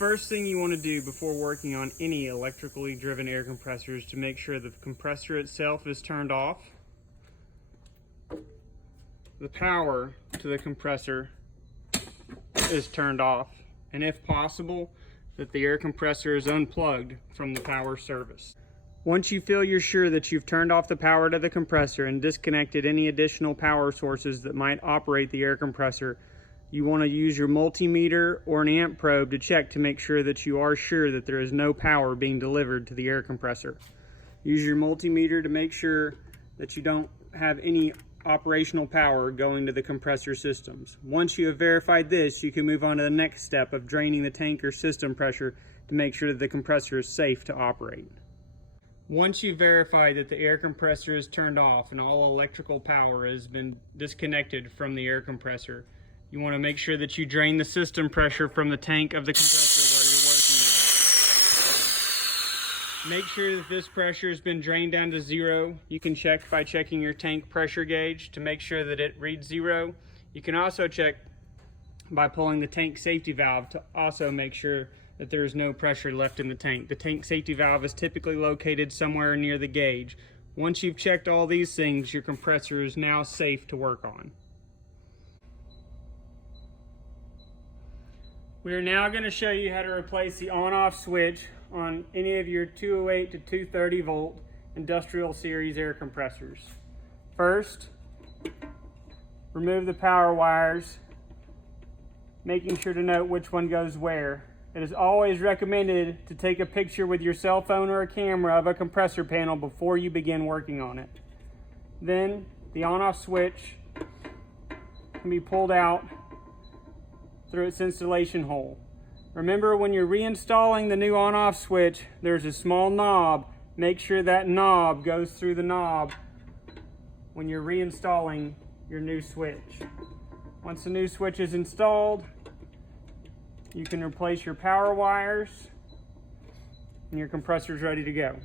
first thing you want to do before working on any electrically driven air compressor is to make sure the compressor itself is turned off, the power to the compressor is turned off, and if possible, that the air compressor is unplugged from the power service. Once you feel you're sure that you've turned off the power to the compressor and disconnected any additional power sources that might operate the air compressor, you want to use your multimeter or an amp probe to check to make sure that you are sure that there is no power being delivered to the air compressor. Use your multimeter to make sure that you don't have any operational power going to the compressor systems. Once you have verified this, you can move on to the next step of draining the tank or system pressure to make sure that the compressor is safe to operate. Once you've verified that the air compressor is turned off and all electrical power has been disconnected from the air compressor, you want to make sure that you drain the system pressure from the tank of the compressor where you're working with. Make sure that this pressure has been drained down to zero. You can check by checking your tank pressure gauge to make sure that it reads zero. You can also check by pulling the tank safety valve to also make sure that there is no pressure left in the tank. The tank safety valve is typically located somewhere near the gauge. Once you've checked all these things, your compressor is now safe to work on. We are now going to show you how to replace the on-off switch on any of your 208 to 230 volt industrial series air compressors. First, remove the power wires, making sure to note which one goes where. It is always recommended to take a picture with your cell phone or a camera of a compressor panel before you begin working on it. Then the on-off switch can be pulled out through its installation hole. Remember, when you're reinstalling the new on-off switch, there's a small knob. Make sure that knob goes through the knob when you're reinstalling your new switch. Once the new switch is installed, you can replace your power wires and your compressor is ready to go.